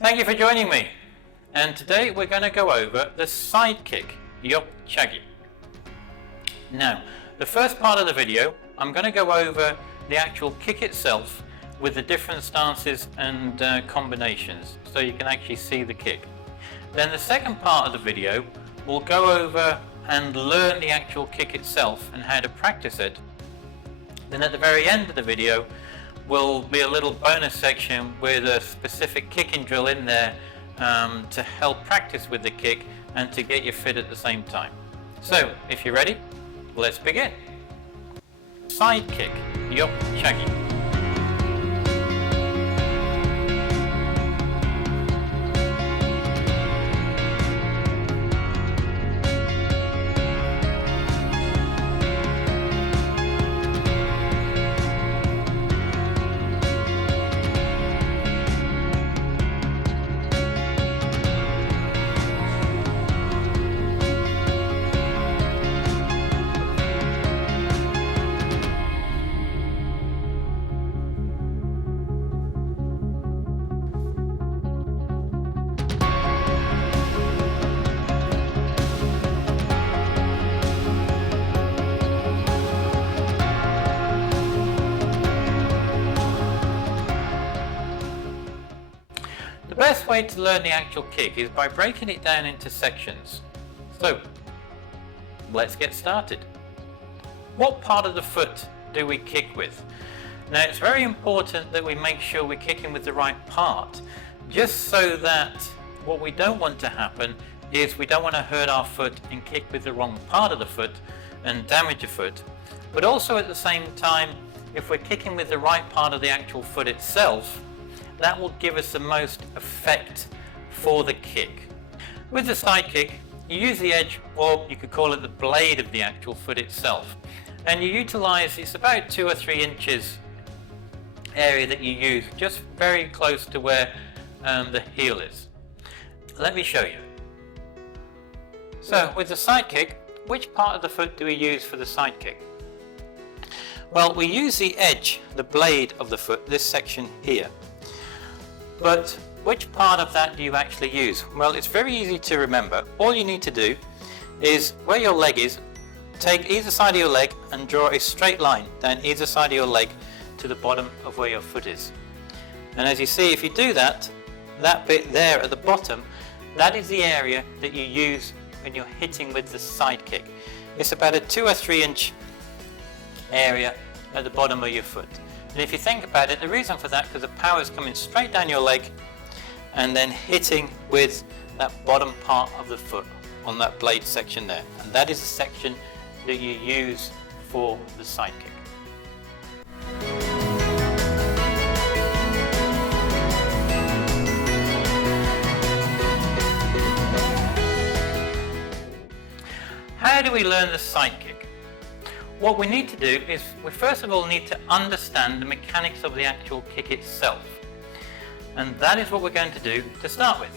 Thank you for joining me, and today we're going to go over the side kick, Yop Chagi. Now, the first part of the video, I'm going to go over the actual kick itself with the different stances and combinations, so you can actually see the kick. Then the second part of the video, we'll go over and learn the actual kick itself and how to practice it. Then at the very end of the video will be a little bonus section with a specific kicking drill in there to help practice with the kick and to get you fit at the same time. So if you're ready, let's begin. Side kick, Yop Chagi. The best way to learn the actual kick is by breaking it down into sections. So, let's get started. What part of the foot do we kick with? Now, it's very important that we make sure we're kicking with the right part, just so that what we don't want to happen is we don't want to hurt our foot and kick with the wrong part of the foot and damage a foot. But also at the same time, if we're kicking with the right part of the actual foot itself, that will give us the most effect for the kick. With the side kick, you use the edge, or you could call it the blade of the actual foot itself, and you utilize, it's about 2 or 3 inches area that you use, just very close to where the heel is. Let me show you. So with the side kick, which part of the foot do we use for the side kick? Well, we use the edge, the blade of the foot, this section here. But which part of that do you actually use? Well, it's very easy to remember. All you need to do is where your leg is, take either side of your leg and draw a straight line down either side of your leg to the bottom of where your foot is. And as you see, if you do that, that bit there at the bottom, that is the area that you use when you're hitting with the side kick. It's about a 2 or 3 inch area at the bottom of your foot. And if you think about it, the reason for that, because the power is coming straight down your leg and then hitting with that bottom part of the foot on that blade section there. And that is the section that you use for the side kick. How do we learn the side kick? What we need to do is we first of all need to understand the mechanics of the actual kick itself. And that is what we're going to do to start with.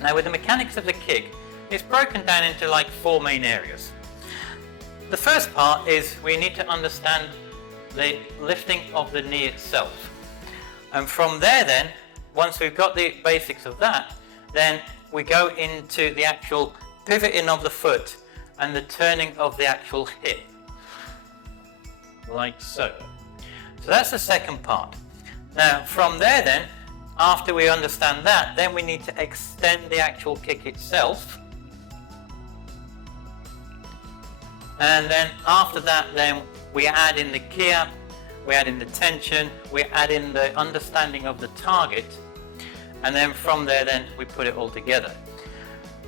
Now with the mechanics of the kick, it's broken down into like 4 main areas. The first part is we need to understand the lifting of the knee itself. And from there then, once we've got the basics of that, then we go into the actual pivoting of the foot and the turning of the actual hip. Like so. So that's the second part. Now from there then, after we understand that, then we need to extend the actual kick itself. And then after that, then we add in the kia, we add in the tension, we add in the understanding of the target, and then from there then we put it all together.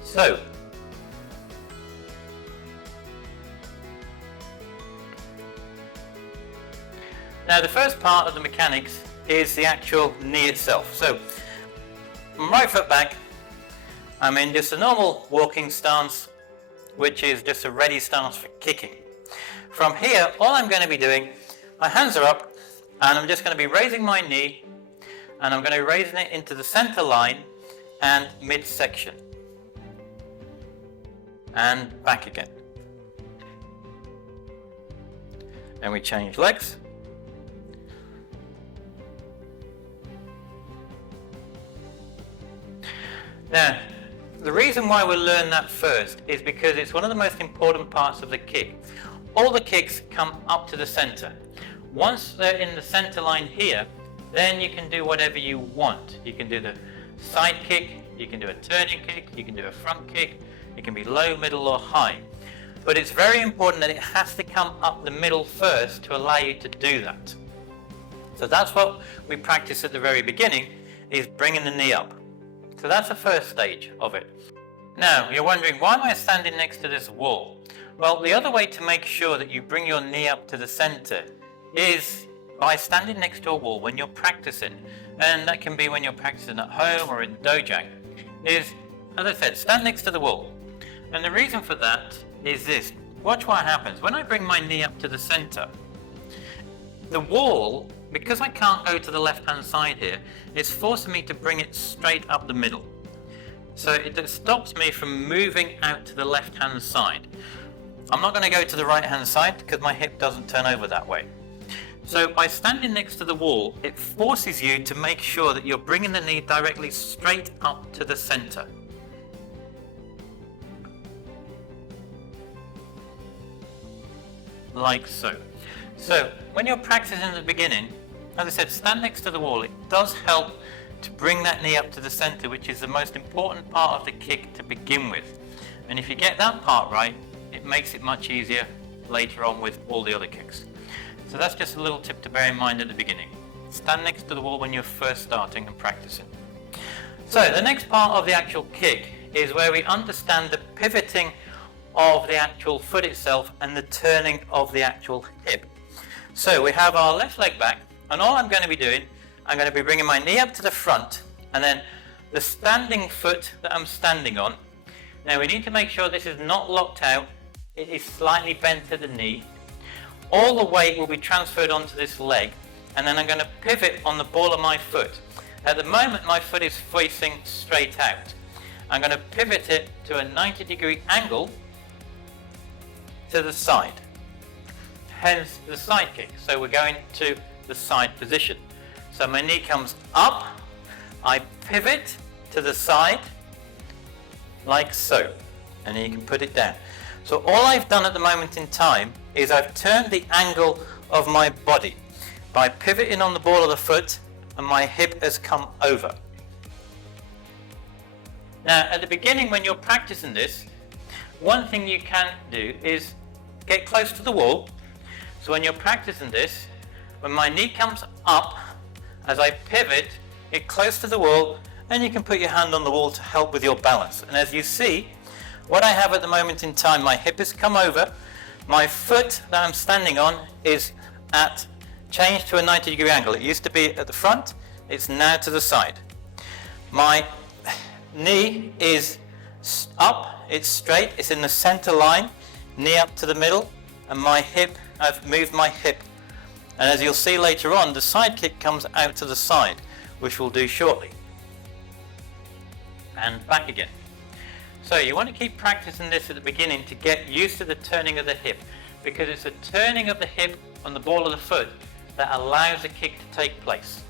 So now the first part of the mechanics is the actual knee itself. So from right foot back, I'm in just a normal walking stance, which is just a ready stance for kicking. From here, all I'm going to be doing, my hands are up, and I'm just going to be raising my knee, and I'm going to be raising it into the center line and midsection. And back again. And we change legs. Now, the reason why we learn that first is because it's one of the most important parts of the kick. All the kicks come up to the center. Once they're in the center line here, then you can do whatever you want. You can do the side kick, you can do a turning kick, you can do a front kick, it can be low, middle or high. But it's very important that it has to come up the middle first to allow you to do that. So that's what we practice at the very beginning, is bringing the knee up. So that's the first stage of it. Now, you're wondering, why am I standing next to this wall? Well, the other way to make sure that you bring your knee up to the center is by standing next to a wall when you're practicing. And that can be when you're practicing at home or in dojang. Is, as I said, stand next to the wall. And the reason for that is this. Watch what happens. When I bring my knee up to the center, the wall, because I can't go to the left-hand side here, it's forcing me to bring it straight up the middle. So it stops me from moving out to the left-hand side. I'm not going to go to the right-hand side because my hip doesn't turn over that way. So by standing next to the wall, it forces you to make sure that you're bringing the knee directly straight up to the center. Like so. So when you're practicing at the beginning, as I said, stand next to the wall. It does help to bring that knee up to the center, which is the most important part of the kick to begin with. And if you get that part right, it makes it much easier later on with all the other kicks. So that's just a little tip to bear in mind at the beginning. Stand next to the wall when you're first starting and practicing. So the next part of the actual kick is where we understand the pivoting of the actual foot itself and the turning of the actual hip. So we have our left leg back, and all I'm going to be doing, I'm going to be bringing my knee up to the front, and then the standing foot that I'm standing on. Now we need to make sure this is not locked out, it is slightly bent at the knee. All the weight will be transferred onto this leg, and then I'm going to pivot on the ball of my foot. At the moment my foot is facing straight out. I'm going to pivot it to a 90-degree angle to the side. Hence the side kick. So we're going to the side position. So my knee comes up, I pivot to the side like so, and then you can put it down. So all I've done at the moment in time is I've turned the angle of my body by pivoting on the ball of the foot, and my hip has come over. Now at the beginning when you're practicing this, one thing you can do is get close to the wall. So when you're practicing this, when my knee comes up, as I pivot, get close to the wall, and you can put your hand on the wall to help with your balance. And as you see, what I have at the moment in time, my hip has come over, my foot that I'm standing on is changed to a 90-degree angle. It used to be at the front, it's now to the side. My knee is up, it's straight, it's in the center line, knee up to the middle, and my hip, I've moved my hip. And as you'll see later on, the side kick comes out to the side, which we'll do shortly. And back again. So you want to keep practicing this at the beginning to get used to the turning of the hip, because it's the turning of the hip on the ball of the foot that allows the kick to take place.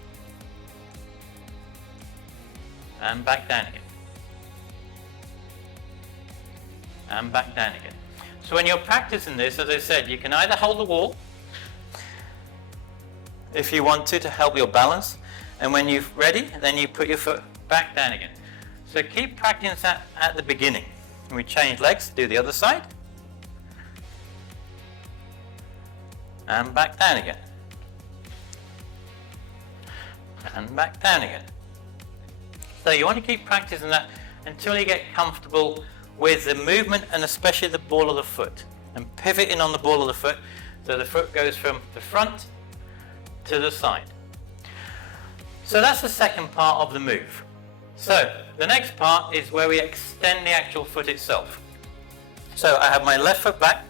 And back down again. And back down again. So when you're practicing this, as I said, you can either hold the wall if you want to help your balance, and when you're ready, then you put your foot back down again. So keep practicing that at the beginning. And we change legs, do the other side, and back down again, and back down again. So you want to keep practicing that until you get comfortable with the movement, and especially the ball of the foot, and pivoting on the ball of the foot, so the foot goes from the front to the side. So that's the second part of the move. So the next part is where we extend the actual foot itself. So I have my left foot back.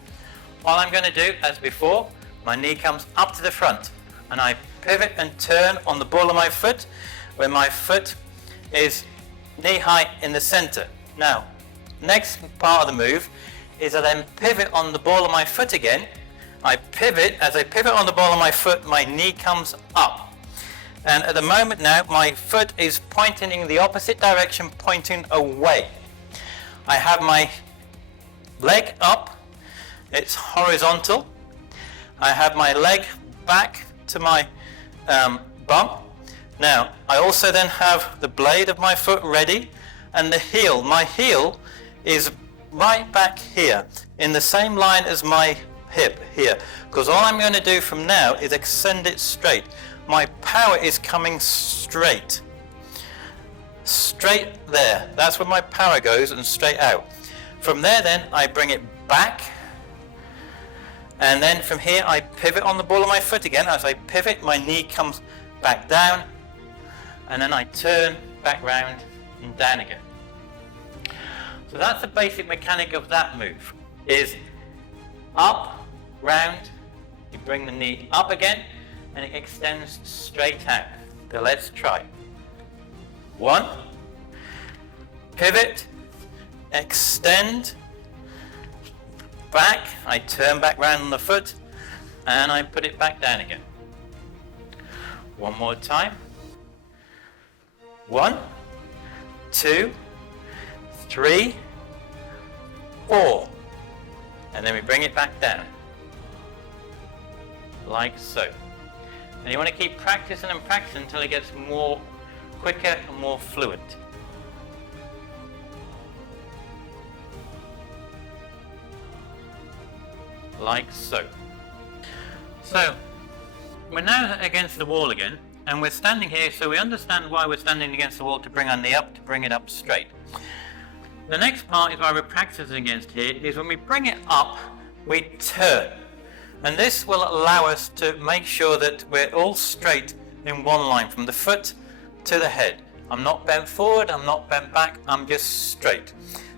All I'm going to do, as before, my knee comes up to the front, and I pivot and turn on the ball of my foot, where my foot is knee height in the center. Now, next part of the move is I then pivot on the ball of my foot again. I pivot, as I pivot on the ball of my foot, my knee comes up. And at the moment now, my foot is pointing in the opposite direction, pointing away. I have my leg up, it's horizontal. I have my leg back to my bum. Now, I also then have the blade of my foot ready, and the heel. My heel is right back here, in the same line as my hip here, because all I'm going to do from now is extend it straight. My power is coming straight there. That's where my power goes, and straight out. From there then I bring it back, and then from here I pivot on the ball of my foot again. As I pivot, my knee comes back down, and then I turn back round and down again. So that's the basic mechanic of that move, is up, round, you bring the knee up again, and it extends straight out. So let's try. 1, pivot, extend, back, I turn back round on the foot, and I put it back down again. One more time. 1, 2, 3, 4, and then we bring it back down, like so. And you want to keep practicing and practicing until it gets more quicker and more fluent. Like so. So we're now against the wall again, and we're standing here, so we understand why we're standing against the wall, to bring our knee up, to bring it up straight. The next part is why we're practicing against here, is when we bring it up, we turn. And this will allow us to make sure that we're all straight in one line, from the foot to the head. I'm not bent forward, I'm not bent back, I'm just straight.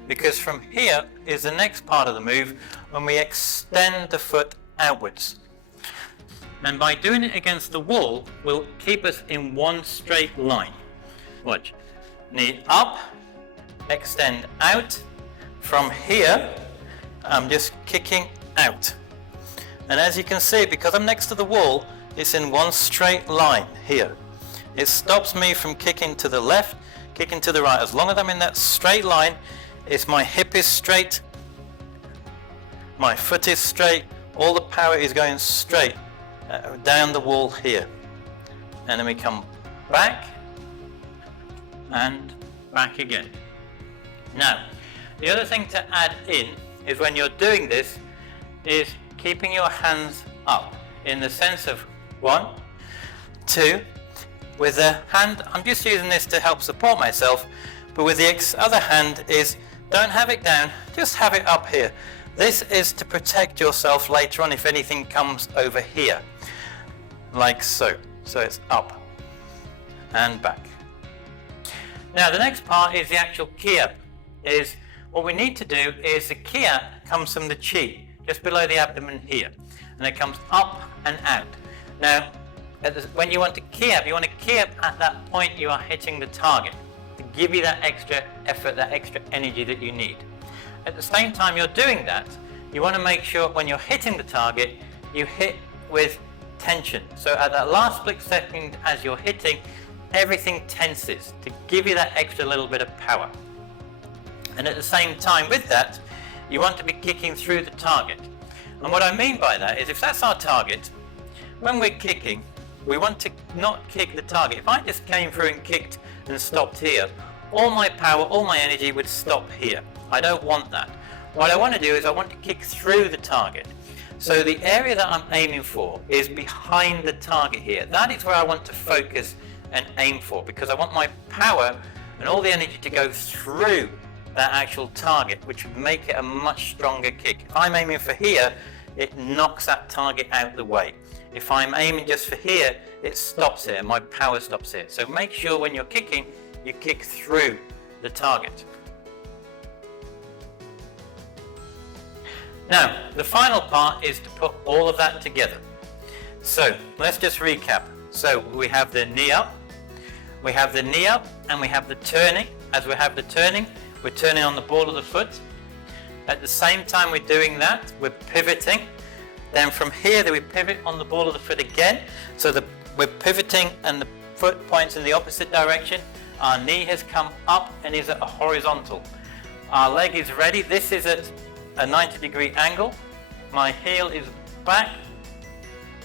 Because from here is the next part of the move, when we extend the foot outwards. And by doing it against the wall, will keep us in one straight line. Watch. Knee up, extend out. From here, I'm just kicking out. And as you can see, because I'm next to the wall, it's in one straight line here. It stops me from kicking to the left, kicking to the right. As long as I'm in that straight line, it's my hip is straight, my foot is straight, all the power is going straight down the wall here. And then we come back and back again. Now, the other thing to add in is, when you're doing this, is keeping your hands up, in the sense of 1, 2, with the hand, I'm just using this to help support myself, but with the other hand is, don't have it down, just have it up here. This is to protect yourself later on if anything comes over here, like so. So it's up and back. Now the next part is the actual kia. Is what we need to do is, the kia comes from the chi, just below the abdomen here, and it comes up and out. Now, when you want to key up, you want to key up at that point you are hitting the target, to give you that extra effort, that extra energy that you need. At the same time you're doing that, you want to make sure when you're hitting the target, you hit with tension. So at that last split second as you're hitting, everything tenses to give you that extra little bit of power. And at the same time with that, you want to be kicking through the target. And what I mean by that is, if that's our target, when we're kicking, we want to not kick the target. If I just came through and kicked and stopped here, all my power, all my energy would stop here. I don't want that. What I want to do is, I want to kick through the target. So the area that I'm aiming for is behind the target here. That is where I want to focus and aim for, because I want my power and all the energy to go through that actual target, which would make it a much stronger kick. If I'm aiming for here, it knocks that target out the way. If I'm aiming just for here, it stops here, my power stops here. So make sure when you're kicking, you kick through the target. Now, the final part is to put all of that together. So let's just recap. So we have the knee up, we have the knee up, and we have the turning. As we have the turning, we're turning on the ball of the foot. At the same time we're doing that, we're pivoting. Then from here, we pivot on the ball of the foot again. So we're pivoting and the foot points in the opposite direction. Our knee has come up and is at a horizontal. Our leg is ready. This is at a 90-degree angle. My heel is back.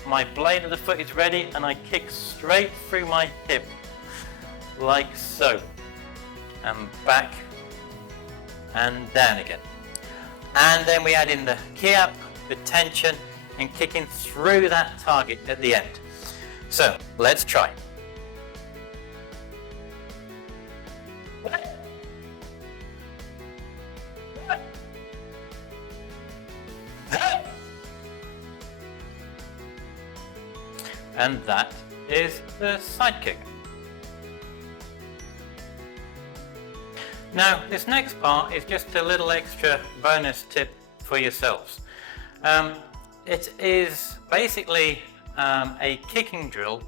My blade of the foot is ready, and I kick straight through my hip, like so. And back and down again. And then we add in the kiap, the tension, and kicking through that target at the end. So let's try. And that is the side kick. Now, this next part is just a little extra bonus tip for yourselves. It is basically a kicking drill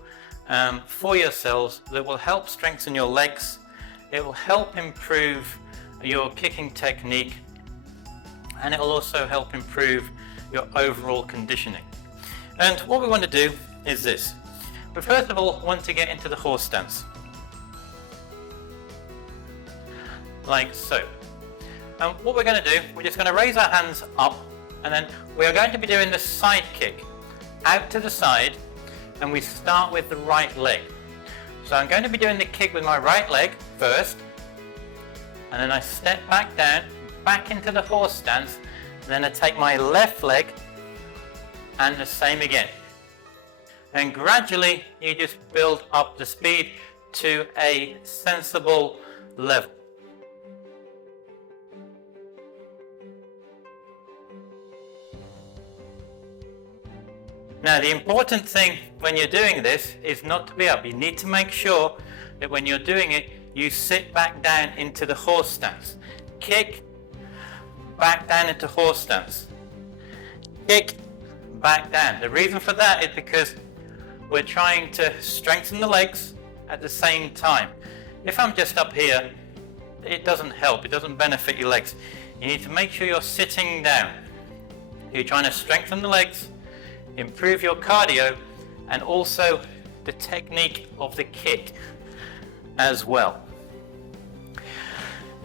for yourselves that will help strengthen your legs. It will help improve your kicking technique, and it will also help improve your overall conditioning. And what we want to do is this. We first of all want to get into the horse stance, like so. And what we're going to do, we're just going to raise our hands up, and then we are going to be doing the side kick out to the side, and we start with the right leg. So I'm going to be doing the kick with my right leg first, and then I step back down, back into the horse stance, and then I take my left leg and the same again. And gradually you just build up the speed to a sensible level. Now, the important thing when you're doing this is not to be up. You need to make sure that when you're doing it, you sit back down into the horse stance. Kick, back down into horse stance. Kick, back down. The reason for that is because we're trying to strengthen the legs at the same time. If I'm just up here, it doesn't help. It doesn't benefit your legs. You need to make sure you're sitting down. You're trying to strengthen the legs, improve your cardio, and also the technique of the kick as well.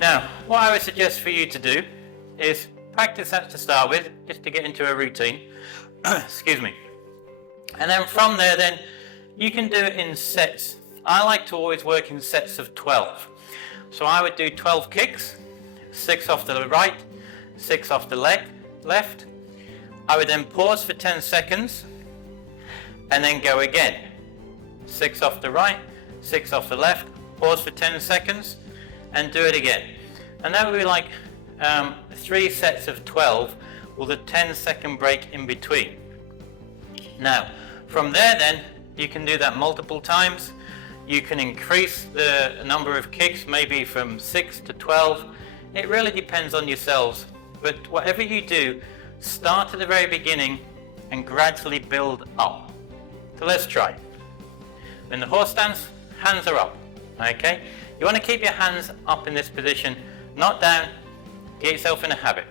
Now, what I would suggest for you to do is practice that to start with, just to get into a routine. Excuse me. And then from there, then you can do it in sets. I like to always work in sets of 12. So I would do 12 kicks, 6 off the right, 6 off the left. I would then pause for 10 seconds and then go again. 6 off the right, 6 off the left, pause for 10 seconds and do it again. And that would be like 3 sets of 12 with a 10-second break in between. Now, from there then, you can do that multiple times. You can increase the number of kicks, maybe from 6 to 12. It really depends on yourselves. But whatever you do, start at the very beginning and gradually build up. So let's try. In the horse stance, hands are up. Okay? You want to keep your hands up in this position, not down. Get yourself in a habit.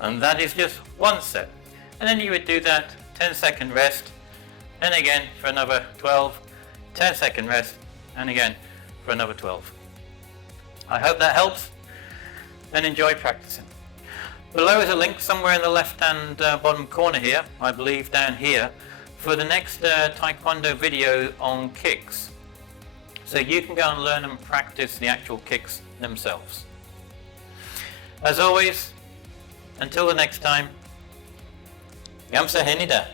And that is just one set. And then you would do that 10-second rest, and again for another 12, 10-second rest, and again for another 12. I hope that helps, and enjoy practicing. Below is a link somewhere in the left-hand bottom corner here, I believe down here, for the next Taekwondo video on kicks. So you can go and learn and practice the actual kicks themselves. As always, until the next time, Gamsa Henida.